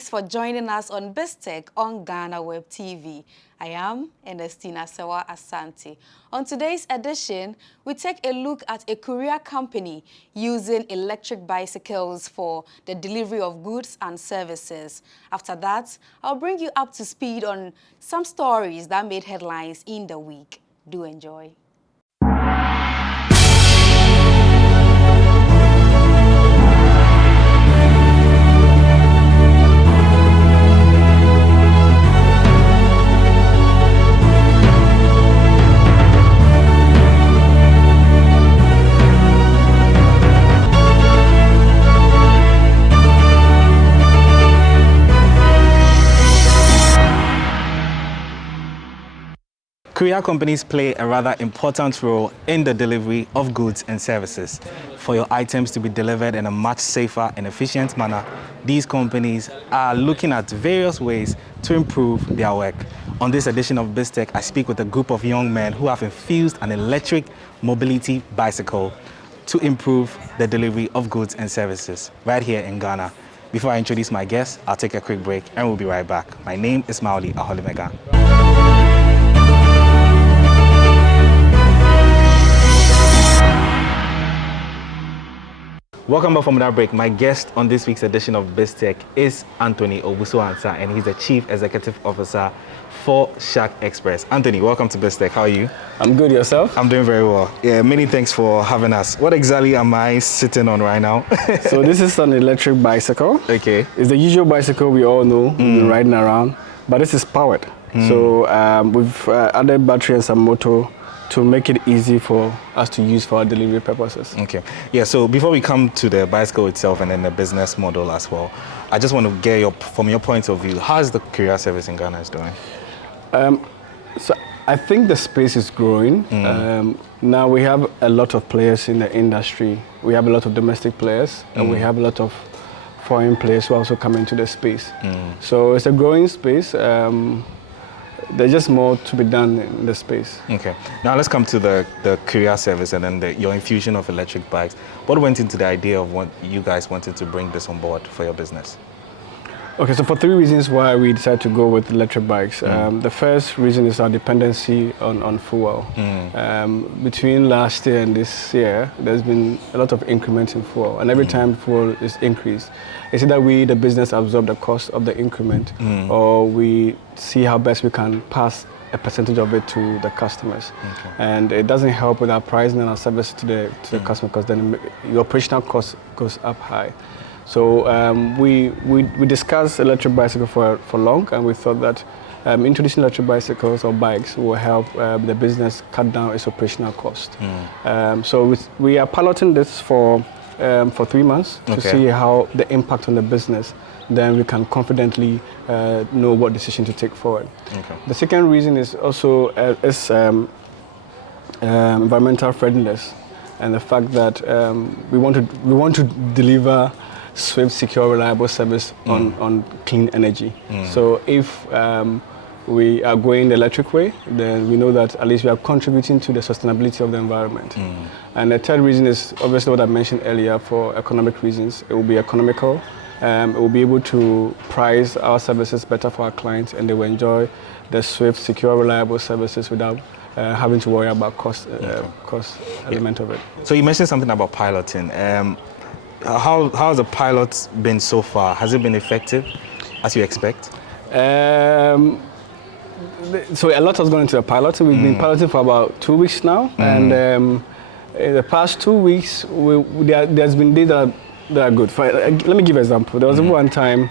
thanks for joining us on BizTech on Ghanaweb TV. I am Ernestina Sewa Asante. On today's edition, we take a look at a courier company using electric bicycles for the delivery of goods and services. After that, I'll bring you up to speed on some stories that made headlines in the week. Do enjoy. Courier companies play a rather important role in the delivery of goods and services. For your items to be delivered in a much safer and efficient manner, these companies are looking at various ways to improve their work. On this edition of BizTech, I speak with a group of young men who have infused an electric mobility bicycle to improve the delivery of goods and services right here in Ghana. Before I introduce my guests, I'll take a quick break and we'll be right back. My name is Maoli Aholimega. Welcome back from that break. My guest on this week's edition of BizTech is Anthony Obuso-Ansah, and he's the Chief Executive Officer for ShaQ Express. Anthony, welcome to BizTech. How are you? I'm good. Yourself? I'm doing very well. Yeah, many thanks for having us. What exactly am I sitting on right now? So this is an electric bicycle. Okay. It's the usual bicycle we all know, we've been riding around, but this is powered. So we've added battery and some motor to make it easy for us to use for our delivery purposes. Okay. Yeah, so before we come to the bicycle itself and then the business model as well, I just want to get from your point of view, how is the courier service in Ghana is doing? So I think the space is growing. Now we have a lot of players in the industry. We have a lot of domestic players and we have a lot of foreign players who also come into the space. So it's a growing space. There's just more to be done in the space. Okay. Now let's come to the courier service and then your infusion of electric bikes. What went into the idea of what you guys wanted to bring this on board for your business? Okay, so for three reasons why we decided to go with electric bikes. The first reason is our dependency on fuel. Between last year and this year, there's been a lot of increments in fuel, and every time fuel is increased, it's either we, the business, absorb the cost of the increment, or we see how best we can pass a percentage of it to the customers. And it doesn't help with our pricing and our service to the customer, because then your operational cost goes up high. So we discussed electric bicycle for long, and we thought that introducing electric bicycles or bikes will help the business cut down its operational cost. So we are piloting this for 3 months to see how the impact on the business. Then we can confidently know what decision to take forward. The second reason is also environmental friendliness, and the fact that we want to deliver swift, secure, reliable service on clean energy. So if we are going the electric way, then we know that at least we are contributing to the sustainability of the environment. And the third reason is obviously what I mentioned earlier, for economic reasons. It will be economical. It will be able to price our services better for our clients, and they will enjoy the swift, secure, reliable services without having to worry about cost element of it. So you mentioned something about piloting. How has the pilot been so far? Has it been effective as you expect? So a lot has gone into the pilot. So we've been piloting for about 2 weeks now, and in the past 2 weeks, there's been days that are good. Let me give an example. There was one time,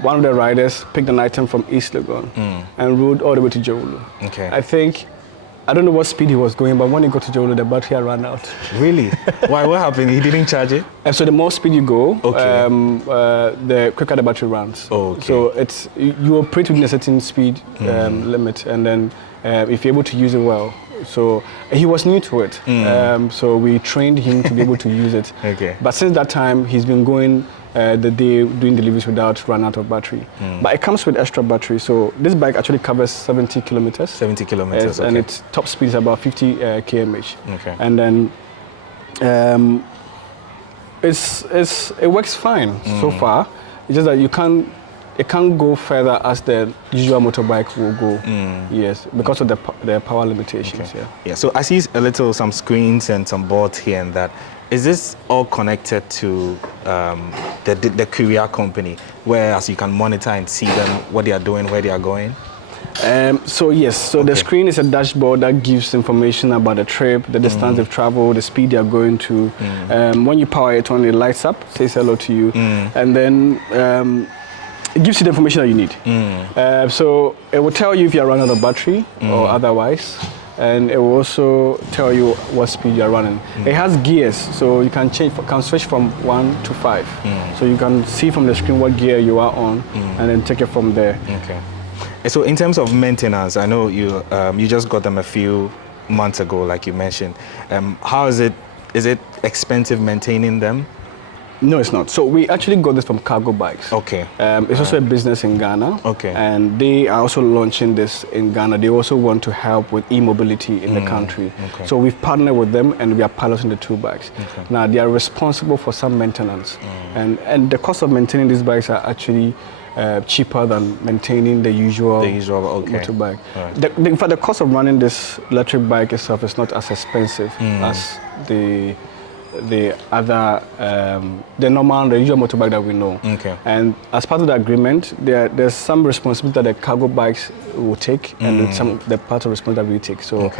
one of the riders picked an item from East Legon and rode all the way to Jowolo. I don't know what speed he was going, but when he got to Jowolo, the battery had run out. Really? Why? What happened? He didn't charge it? And so the more speed you go, the quicker the battery runs. So you operate within a certain speed limit, and then if you're able to use it well. So he was new to it, so we trained him to be able to use it. But since that time, he's been going the day doing deliveries without run out of battery. But it comes with extra battery. So this bike actually covers 70 kilometers. 70 kilometers, and its top speed is about 50 kmh. And then it works fine so far. It's just that you can't it can't go further as the usual motorbike will go. Yes, because of the power limitations. Okay. Yeah. So I see some screens and some boards here and that. Is this all connected to the courier company, whereas you can monitor and see them, what they are doing, where they are going? So yes, so the screen is a dashboard that gives information about the trip, the distance they've traveled, the speed they're going to. When you power it on, it lights up, says hello to you, and then it gives you the information that you need. So it will tell you if you're running out of battery or otherwise, and it will also tell you what speed you're running. It has gears, so you can switch from 1 to 5. So you can see from the screen what gear you are on, and then take it from there. Okay. So in terms of maintenance, I know you just got them a few months ago, like you mentioned. How is it? Is it expensive maintaining them? No, it's not. So we actually got this from Cargo Bikes. Okay. It's also a business in Ghana. Okay. And they are also launching this in Ghana. They also want to help with e-mobility in the country. Okay. So we've partnered with them and we are piloting the 2 bikes. Okay. Now they are responsible for some maintenance. And the cost of maintaining these bikes are actually cheaper than maintaining the usual motorbike. Right. In fact, the cost of running this electric bike itself is not as expensive as the other, the usual motorbike that we know. Okay. And as part of the agreement, there's some responsibility that the cargo bikes will take and some the part of responsibility that we take. So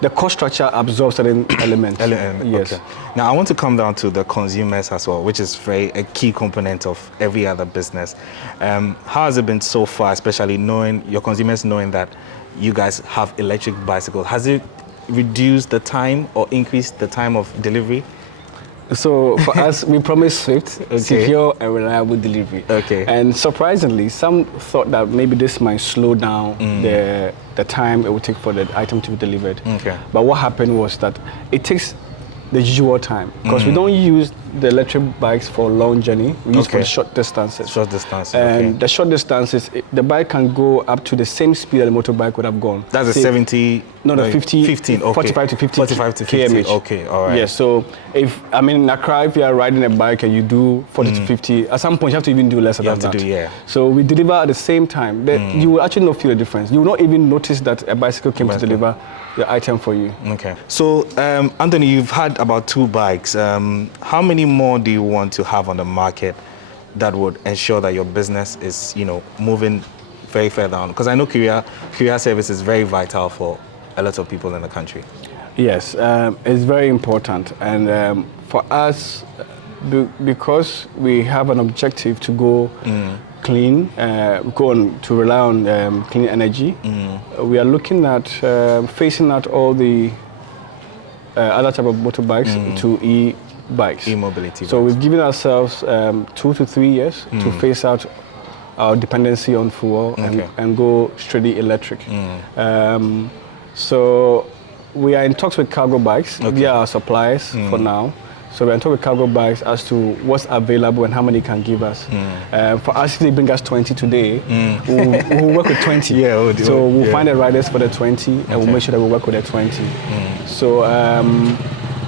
the cost structure absorbs certain elements. Yes. Okay. Now I want to come down to the consumers as well, which is a key component of every other business. How has it been so far, especially knowing your consumers knowing that you guys have electric bicycles? Has it reduced the time or increased the time of delivery? So for us, we promise swift, secure, and reliable delivery. Okay. And surprisingly, some thought that maybe this might slow down the time it would take for the item to be delivered. Okay. But what happened was that it takes the usual time because we don't use the electric bikes for long journey. We use for the short distances. Short distances. And the short distances, the bike can go up to the same speed that the motorbike would have gone. That's a 70. No, 15. Okay. 45 to 50. 45 to 50. kmh. Okay, all right. Yeah. So in Accra, if you are riding a bike and you do 40 to 50, at some point you have to even do less than that. So we deliver at the same time. You will actually not feel the difference. You will not even notice that a bicycle came to deliver the item for you. Okay. So, Anthony, you've had about 2 bikes. How many more do you want to have on the market that would ensure that your business is, moving very further on? Because I know courier service is very vital for a lot of people in the country. Yes, it's very important. And for us, because we have an objective to go clean, to rely on clean energy, we are looking at phasing out all the other type of motorbikes to e-bikes. E-mobility. So we've given ourselves 2 to 3 years to phase out our dependency on fuel and go strictly electric. So we are in talks with Cargo Bikes. They are our suppliers for now. So we're in talks with Cargo Bikes as to what's available and how many can give us. For us, if they bring us 20 today, we'll work with 20. So we'll find the riders for the 20 and we'll make sure that we work with the 20. So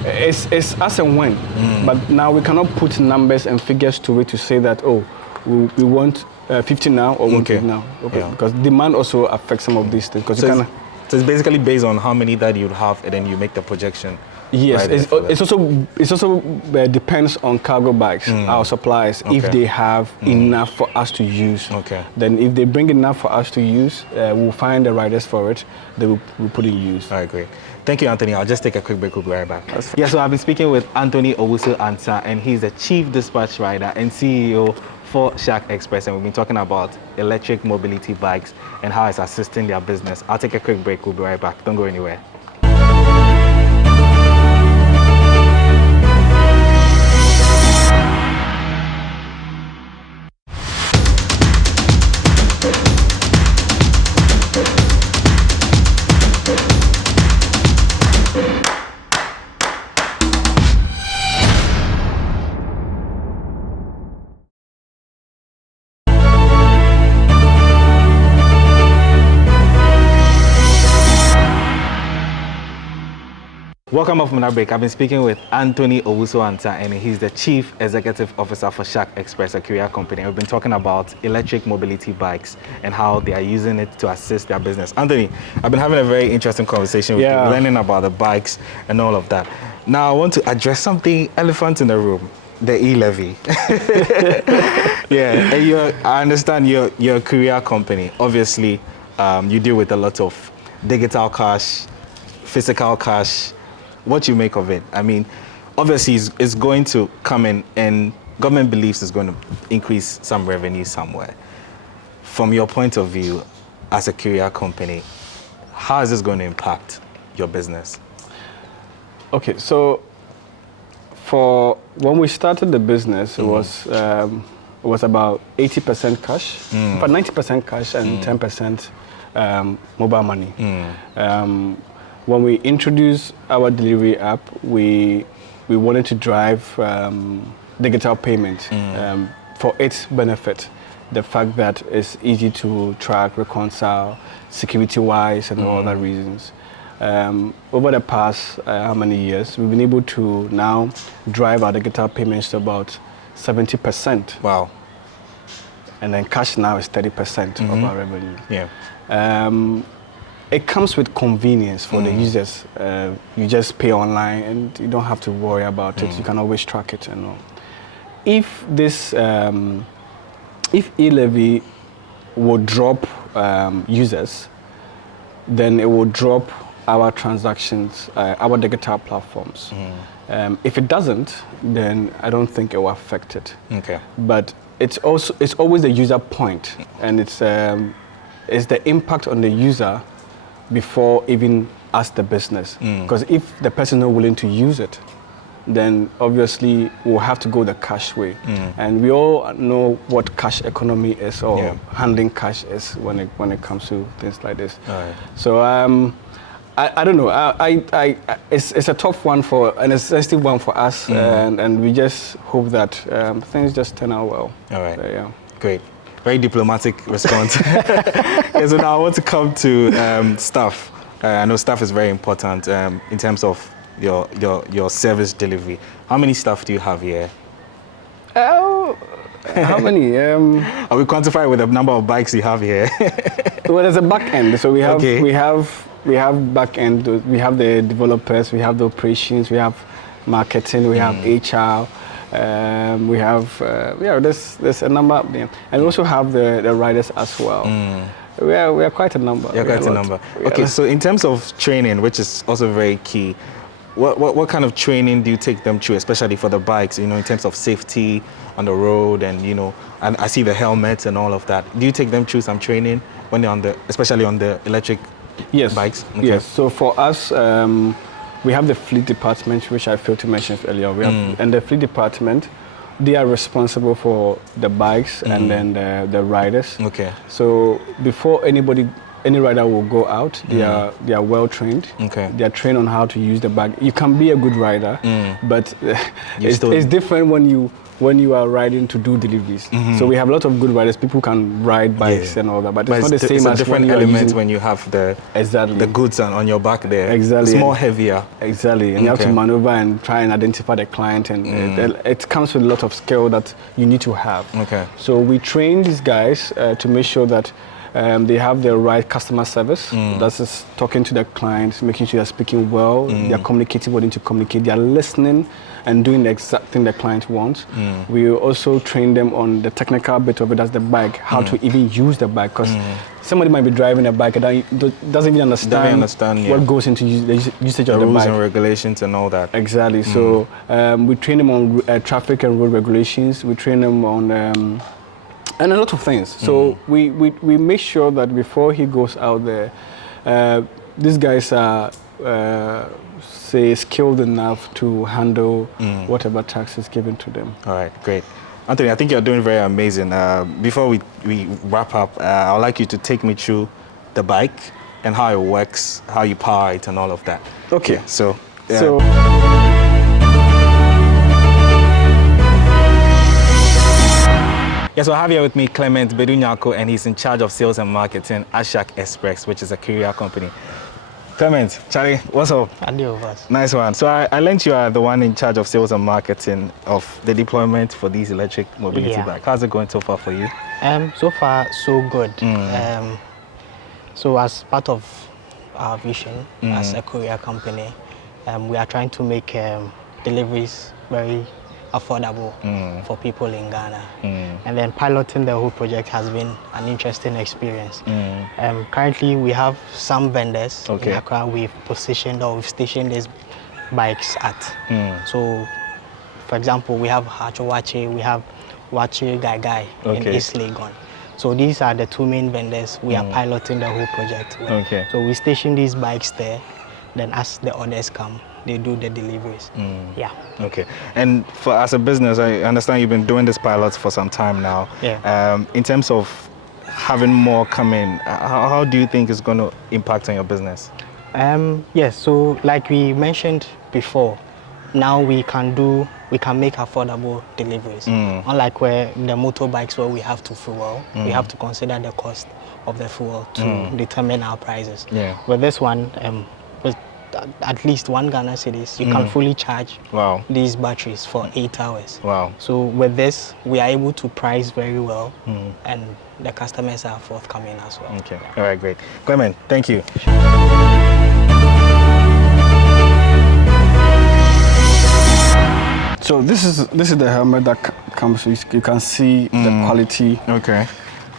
it's as and when. But now we cannot put numbers and figures to it to say that, we want 50 now or 150 now. Because demand also affects some of these things. So it's basically based on how many that you'd have and then you make the projection. Yes, it's also depends on Cargo Bikes, our suppliers, if they have enough for us to use. Then if they bring enough for us to use, we'll find the riders for it, then we'll put it in use. All right, great. Thank you, Anthony. I'll just take a quick break. We'll be right back. Yeah, so I've been speaking with Anthony Owusu-Ansah, and he's the Chief Dispatch Rider and CEO for ShaQ Express, and we've been talking about electric mobility bikes and how it's assisting their business. I'll take a quick break. We'll be right back. Don't go anywhere. Welcome off from that break. I've been speaking with Anthony Owusu-Antah, and he's the Chief Executive Officer for ShaQ Express, a courier company. We've been talking about electric mobility bikes and how they are using it to assist their business. Anthony, I've been having a very interesting conversation with you, learning about the bikes and all of that. Now, I want to address something, elephant in the room, the e-levy. Yeah, and I understand you're a courier company. Obviously, you deal with a lot of digital cash, physical cash. What you make of it? I mean, obviously it's going to come in, and government believes it's going to increase some revenue somewhere. From your point of view, as a courier company, how is this going to impact your business? Okay, so for when we started the business, it was about 80% cash, about 90% cash and 10% mobile money. When we introduced our delivery app, we wanted to drive digital payment for its benefit. The fact that it's easy to track, reconcile, security-wise, and all other reasons. Over the past how many years, we've been able to now drive our digital payments to about 70%. Wow. And then cash now is 30% of our revenue. Yeah. It comes with convenience for the users. You just pay online and you don't have to worry about it. You can always track it and all. If this, if e-levy would drop users, then it will drop our transactions, our digital platforms. If it doesn't, then I don't think it will affect it. Okay. But it's always the user point, and it's the impact on the user before even us, the business. Because if the person is not willing to use it, then obviously we'll have to go the cash way. And we all know what cash economy is, or handling cash is when it comes to things like this. Right. So I don't know. It's a tough one and a sensitive one for us, and we just hope that things just turn out well. All right. So, yeah. Great. Very diplomatic response. So now I want to come to staff. I know staff is very important in terms of your service delivery. How many staff do you have here? How many? Are we quantifying with the number of bikes you have here? Well, there's a back end. So we have back end. We have the developers. We have the operations. We have marketing. We have HR. We have there's a number of them, and we also have the riders as well. We are quite a number. You're quite a number. Okay, so in terms of training, which is also very key, what kind of training do you take them through, especially for the bikes? You know, in terms of safety on the road, and and I see the helmets and all of that. Do you take them through some training when they're especially on the electric bikes? Okay. Yes. So for us, we have the fleet department, which I failed to mention earlier. We have, and the fleet department, they are responsible for the bikes and then the riders. Okay. So before any rider will go out, they are well trained. Okay. They are trained on how to use the bike. You can be a good rider, but it's different when you are riding to do deliveries. So we have a lot of good riders. People can ride bikes and all that, but it's not the same as different element when you have the goods on your back there. Exactly. It's more heavier. Exactly, and you have to maneuver and try and identify the client, and it comes with a lot of skill that you need to have. Okay. So we train these guys to make sure that they have the right customer service. That is talking to the clients, making sure they're speaking well, they're communicating what they need to communicate, they're listening and doing the exact thing the client wants. We also train them on the technical bit of it, that's the bike, how to even use the bike, because somebody might be driving a bike and doesn't even understand what goes into the usage of the bike. The rules and regulations and all that. Exactly. So we train them on traffic and road regulations. We train them on and a lot of things. So we make sure that before he goes out there, these guys are say skilled enough to handle whatever task is given to them. All right, great. Anthony, I think you're doing very amazing. Before we wrap up, I would like you to take me through the bike and how it works, how you power it, and all of that. Okay. Yeah, so. Yes, so I have here with me Clement Bedunyako, and he's in charge of sales and marketing at ShaQ Express, which is a courier company. Clement, Charlie, what's up? Adios. Nice one. So I learned you are the one in charge of sales and marketing of the deployment for these electric mobility bikes. How's it going so far for you? So far, so good. So as part of our vision as a courier company, we are trying to make deliveries very affordable for people in Ghana. And then piloting the whole project has been an interesting experience. Currently, we have some vendors in Accra we've positioned or we've stationed these bikes at. So, for example, we have Hachowache, we have Wache Gai in East Legon. So these are the two main vendors we are piloting the whole project with. So we station these bikes there, then as the orders come, they do the deliveries. Yeah. Okay. And for as a business, I understand you've been doing this pilot for some time now. Yeah. In terms of having more come in, how do you think it's going to impact on your business? Yes. So like we mentioned before, now we can make affordable deliveries. Unlike where the motorbikes where we have to fuel, we have to consider the cost of the fuel to determine our prices. With this one, with at least 1 Ghana cedis, you can fully charge these batteries for 8 hours. So with this, we are able to price very well, and the customers are forthcoming as well. Okay. All right, great. Clement, thank you. So this is the helmet that comes with. You can see the quality. Okay.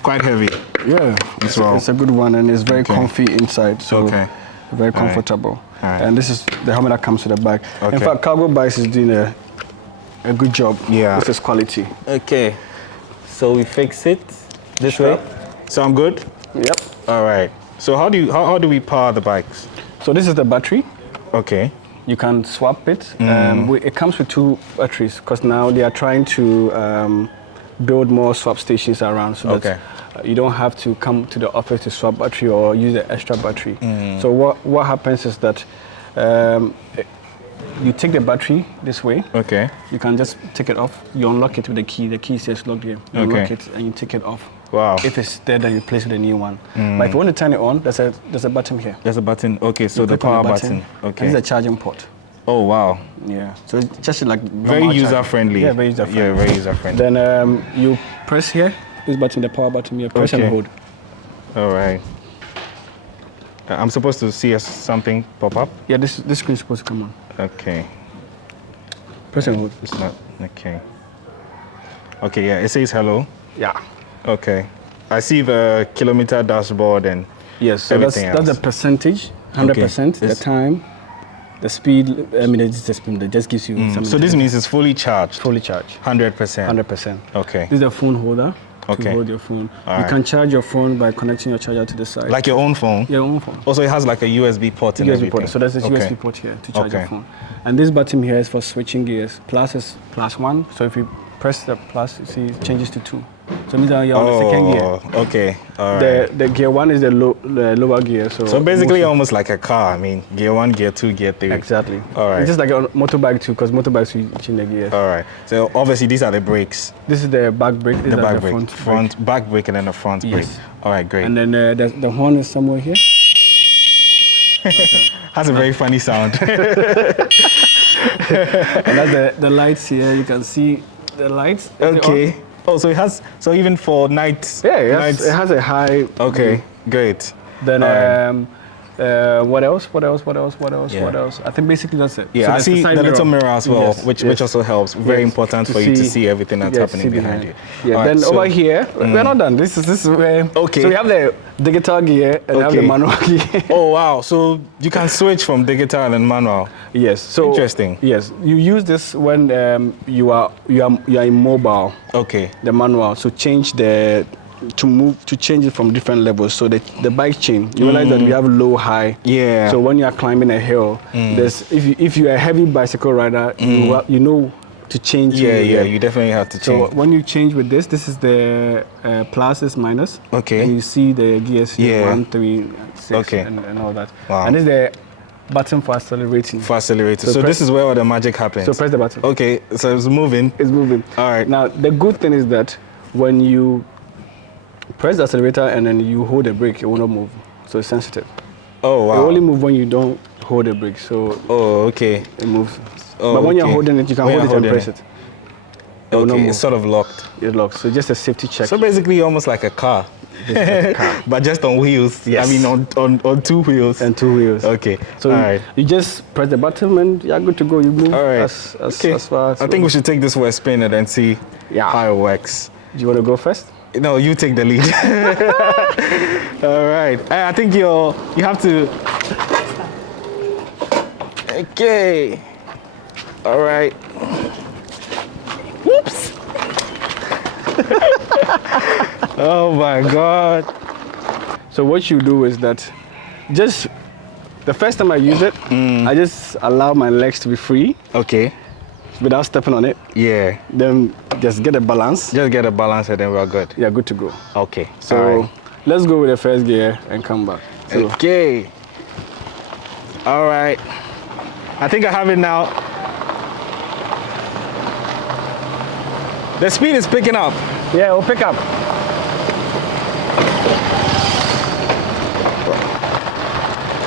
Quite heavy. Yeah, it's a good one, and it's very comfy inside. So very comfortable. And this is the helmet that comes with the bike. In fact, Cargo Bikes is doing a good job. Yeah. This is quality. Okay. So we fix it this way. So I'm good? Yep. All right. So how do we power the bikes? So this is the battery. Okay. You can swap it. It comes with 2 batteries because now they are trying to build more swap stations around so that you don't have to come to the office to swap battery or use the extra battery. So what happens is that you take the battery this way. Okay. You can just take it off. You unlock it with the key. The key says locked here. You unlock it and you take it off. Wow. If it's there, then you place it a new one. But if you want to turn it on, there's a button here. There's a button. Okay, so the power button. Okay. This is a charging port. Oh wow. Yeah. So it's just like very user friendly. Yeah, very user friendly. Yeah, very user friendly. Then you press here. This button, the power button. You press and hold. All right. I'm supposed to see something pop up. Yeah, this screen is supposed to come on. Okay. Press and hold. It's not. Okay. Okay. Yeah. It says hello. Yeah. Okay. I see the kilometer dashboard and yes. So everything that's the percentage. 100%. The time. The speed. I mean, it's the speed that just gives you. So this means it's fully charged. Fully charged. 100%. 100%. Okay. This is the phone holder. To hold your phone. You can charge your phone by connecting your charger to the side. Like your own phone? Your own phone. Also, it has like a USB port and everything. Port. So there's a USB port here to charge your phone. And this button here is for switching gears. Plus is +1. So if you press the plus, you see it changes to 2. So it means that you're on the second gear. Okay. All right. The gear 1 is the lower gear. So basically almost like a car. I mean, gear 1, gear 2, gear 3. Exactly. All right. It's just like a motorbike too, because motorbikes you change the gears. All right. So obviously these are the brakes. This is the back brake. This the back brake. Back brake and then the front brake. All right, great. And then the horn is somewhere here. Has a very funny sound. And that's the lights here. You can see the lights. Okay. Oh, so it has, so even for nights. Yeah, it has a high. Okay, great. Then what else? I think basically that's it. Yeah, so I see the little mirror as well, which also helps. Very important for you to see everything that's happening behind you. Yeah, then over here, we're not done. This is where. Okay. So we have the digital gear and we have the manual gear. Oh wow! So you can switch from digital and manual. Yes. So interesting. Yes, you use this when you are immobile. Okay. The manual. So change to change it from different levels. So the bike chain, you realize that we have low, high. Yeah. So when you are climbing a hill, there's if you are a heavy bicycle rider, you know to change. Yeah, you definitely have to change. So when you change with this is the plus is minus. Okay. And you see the gears here, 1, 3, 6, and all that. Wow. And this is the button for accelerating. So this is where all the magic happens. So press the button. Okay, so it's moving. It's moving. All right. Now the good thing is that when you press the accelerator and then you hold the brake, it will not move. So it's sensitive. Oh, wow. It only moves when you don't hold the brake, so Oh, okay. it moves. Oh, But when you're okay. holding it, you can When hold you're it and holding press it. it. It will not Okay, move. it's sort of locked. It locks, so just a safety check. So basically almost like a car. But just on wheels. Yes. I mean on 2 wheels. And 2 wheels. Okay. So all right. you just press the button and you're good to go. You move All right. as far as I think we should take this for a spin and then see how it works. Do you want to go first? No, you take the lead. All right. I think you have to. Okay. All right. Whoops. Oh my God. So what you do is that just the first time I use it, I just allow my legs to be free. Okay. Without stepping on it. Yeah. Then just get a balance. Just get a balance and then we're good. Yeah, good to go. Okay. So let's go with the first gear and come back. So, okay. All right. I think I have it now. The speed is picking up. yeah, we'll pick up.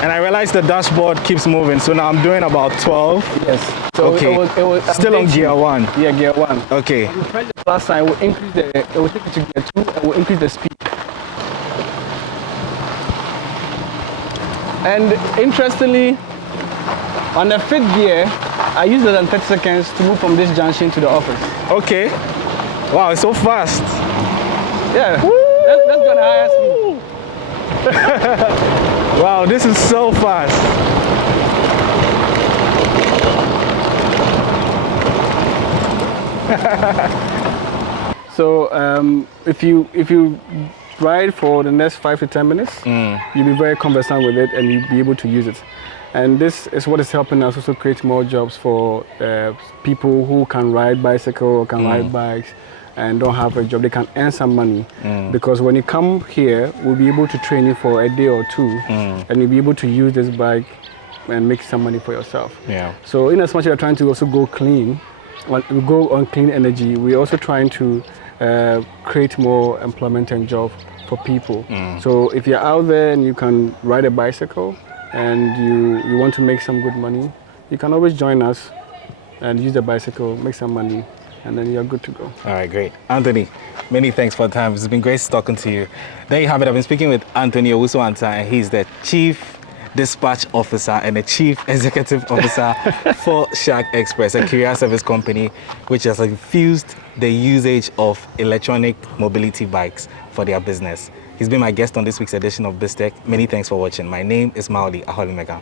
And I realize the dashboard keeps moving, so now I'm doing about 12. Yes. So Okay. it will Still on update gear you. 1. Yeah, gear 1. Okay. You press the plus sign, it will take you to gear 2 and will increase the speed. And interestingly, on the 5th gear, I use less than 30 seconds to move from this junction to the office. Okay. Wow, it's so fast. Yeah. Let's go to higher speed. Wow, this is so fast. So if you ride for the next 5 to 10 minutes, you'll be very conversant with it and you'll be able to use it. And this is what is helping us also create more jobs for people who can ride bicycle or can ride bikes and don't have a job. They can earn some money because when you come here, we'll be able to train you for a day or two and you'll be able to use this bike and make some money for yourself. Yeah. So in as much as we're trying to also go clean, when we go on clean energy, we're also trying to create more employment and job for people. So if you're out there and you can ride a bicycle and you want to make some good money, you can always join us and use the bicycle, make some money, and then you're good to go. All right, great. Anthony, many thanks for the time. It's been great talking to you. There you have it. I've been speaking with Anthony Owusu-Ansah, and he's the Chief Dispatch Officer and the Chief Executive Officer for ShaQ Express, a courier service company which has infused the usage of electronic mobility bikes for their business. He's been my guest on this week's edition of BizTech. Many thanks for watching. My name is Maoli Aholumega.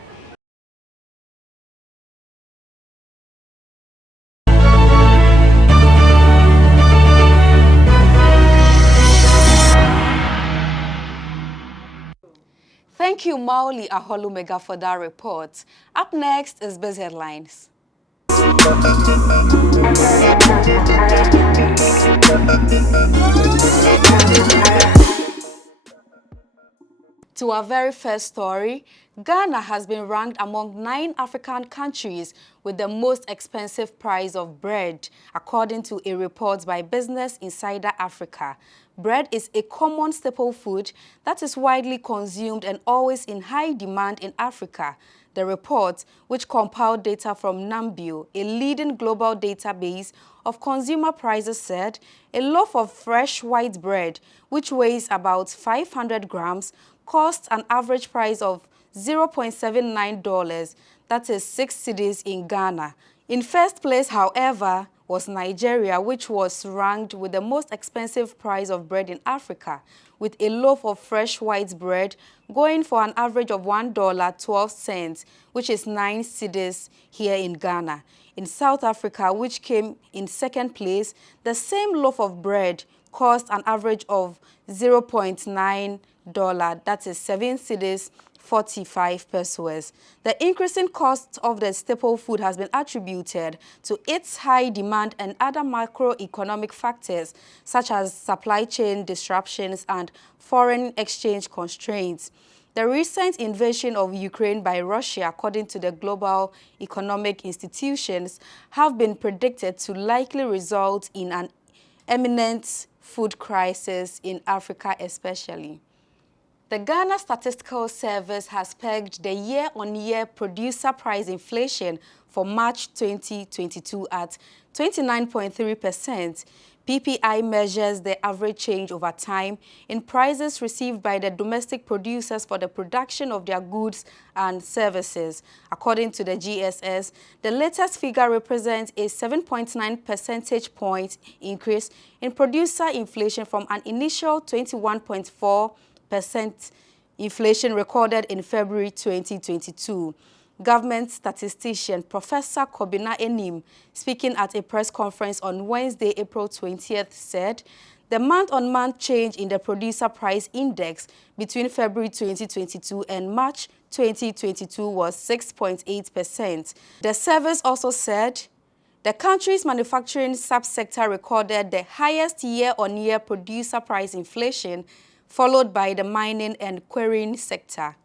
Thank you, Maoli Aholumega, for that report. Up next is Biz Headlines. To our very first story, Ghana has been ranked among 9 African countries with the most expensive price of bread, according to a report by Business Insider Africa. Bread is a common staple food that is widely consumed and always in high demand in Africa. The report, which compiled data from Nambio, a leading global database of consumer prices, said a loaf of fresh white bread, which weighs about 500 grams, costs an average price of $0.79, that is 6 cedis in Ghana. In first place, however, was Nigeria, which was ranked with the most expensive price of bread in Africa, with a loaf of fresh white bread going for an average of $1.12, which is 9 cedis here in Ghana. In South Africa, which came in second place, the same loaf of bread cost an average of $0.9, that is 7 cedis, 45 pesos. The increasing cost of the staple food has been attributed to its high demand and other macroeconomic factors such as supply chain disruptions and foreign exchange constraints. The recent invasion of Ukraine by Russia, according to the global economic institutions, have been predicted to likely result in an imminent food crisis in Africa especially. The Ghana Statistical Service has pegged the year-on-year producer price inflation for March 2022 at 29.3%. PPI measures the average change over time in prices received by the domestic producers for the production of their goods and services. According to the GSS, the latest figure represents a 7.9 percentage point increase in producer inflation from an initial 21.4% inflation recorded in February 2022. Government statistician Professor Kobina Enim, speaking at a press conference on Wednesday, April 20th, said the month-on-month change in the producer price index between February 2022 and March 2022 was 6.8%. The service also said the country's manufacturing subsector recorded the highest year-on-year producer price inflation, followed by the mining and quarrying sector.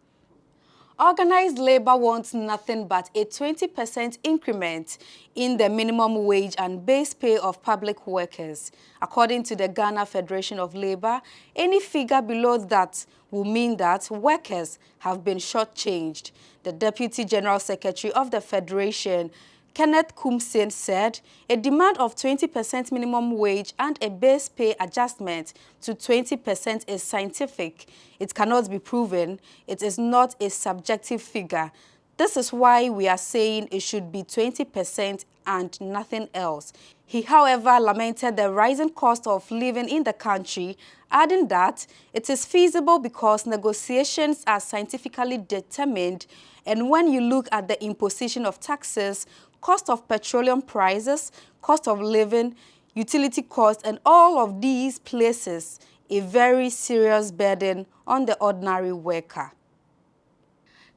Organized labor wants nothing but a 20% increment in the minimum wage and base pay of public workers. According to the Ghana Federation of Labor, any figure below that will mean that workers have been shortchanged. The Deputy General Secretary of the Federation, Kenneth Kumsen, said a demand of 20% minimum wage and a base pay adjustment to 20% is scientific. It cannot be proven. It is not a subjective figure. This is why we are saying it should be 20% and nothing else. He, however, lamented the rising cost of living in the country, adding that it is feasible because negotiations are scientifically determined, and when you look at the imposition of taxes, cost of petroleum prices, cost of living, utility costs, and all of these places a very serious burden on the ordinary worker.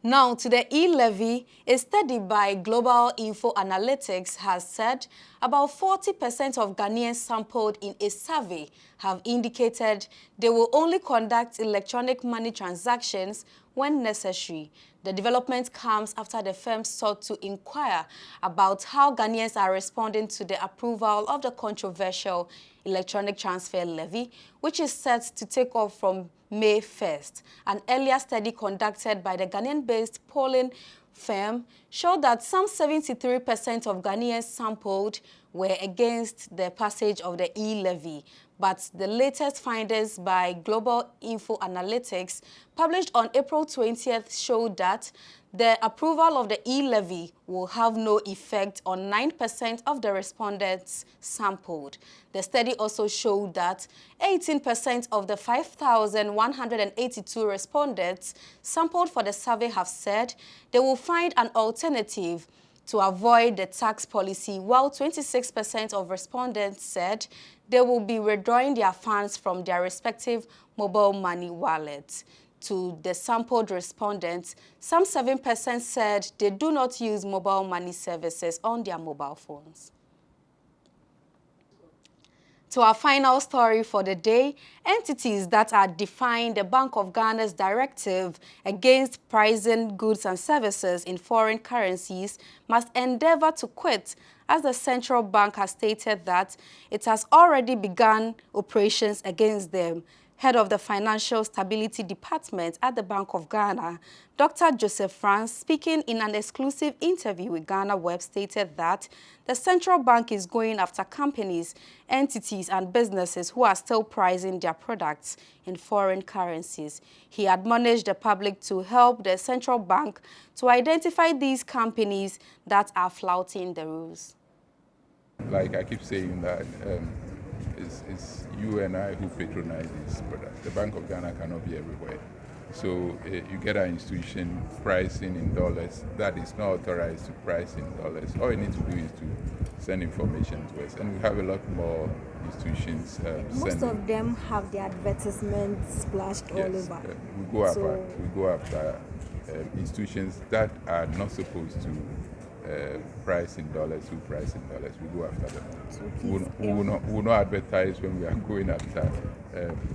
Now to the e-levy, a study by Global Info Analytics has said about 40% of Ghanaians sampled in a survey have indicated they will only conduct electronic money transactions when necessary. The development comes after the firm sought to inquire about how Ghanaians are responding to the approval of the controversial electronic transfer levy, which is set to take off from May 1st. An earlier study conducted by the Ghanaian-based polling firm showed that some 73% of Ghanaians sampled were against the passage of the e-levy. But the latest findings by Global Info Analytics, published on April 20th, showed that the approval of the e-levy will have no effect on 9% of the respondents sampled. The study also showed that 18% of the 5,182 respondents sampled for the survey have said they will find an alternative to avoid the tax policy, while 26% of respondents said they will be withdrawing their funds from their respective mobile money wallets. To the sampled respondents, some 7% said they do not use mobile money services on their mobile phones. To our final story for the day, entities that are defying the Bank of Ghana's directive against pricing goods and services in foreign currencies must endeavor to quit, as the central bank has stated that it has already begun operations against them. Head of the Financial Stability Department at the Bank of Ghana, Dr. Joseph France, speaking in an exclusive interview with Ghanaweb, stated that the central bank is going after companies, entities, and businesses who are still pricing their products in foreign currencies. He admonished the public to help the central bank to identify these companies that are flouting the rules. Like I keep saying that it's you and I who patronize these products. The Bank of Ghana cannot be everywhere. So you get an institution pricing in dollars that is not authorized to price in dollars. All you need to do is to send information to us. And we have a lot more institutions Most of them have their advertisements splashed all over. We go after institutions that are not supposed to price in dollars, who price in dollars. We go after them. We will not advertise when we are going after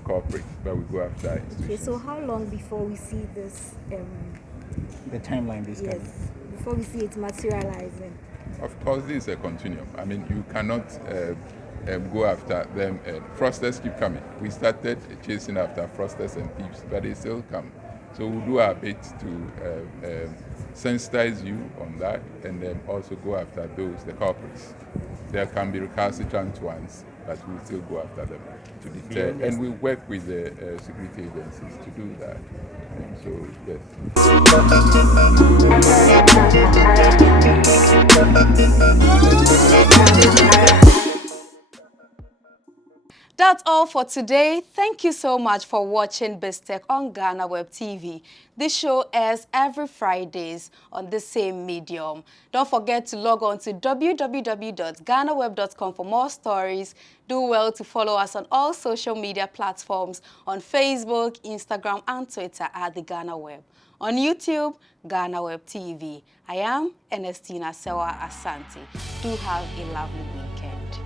corporate, but we go after institutions. Okay, so how long before we see this? The timeline, basically. Yes, before we see it materializing. Of course, this is a continuum. I mean, you cannot go after them. And fraudsters keep coming. We started chasing after fraudsters and thieves, but they still come. So we'll do our bit to sensitize you on that, and then also go after those, the culprits. There can be recalcitrant ones, but we'll still go after them to deter. And we work with the security agencies to do that. And so, yes. That's all for today. Thank you so much for watching BizTech on Ghanaweb TV. This show airs every Fridays on the same medium. Don't forget to log on to www.ghanaweb.com for more stories. Do well to follow us on all social media platforms on Facebook, Instagram, and Twitter at the Ghanaweb. On YouTube, Ghanaweb TV. I am Ernestina Sewa Asante. Do have a lovely weekend.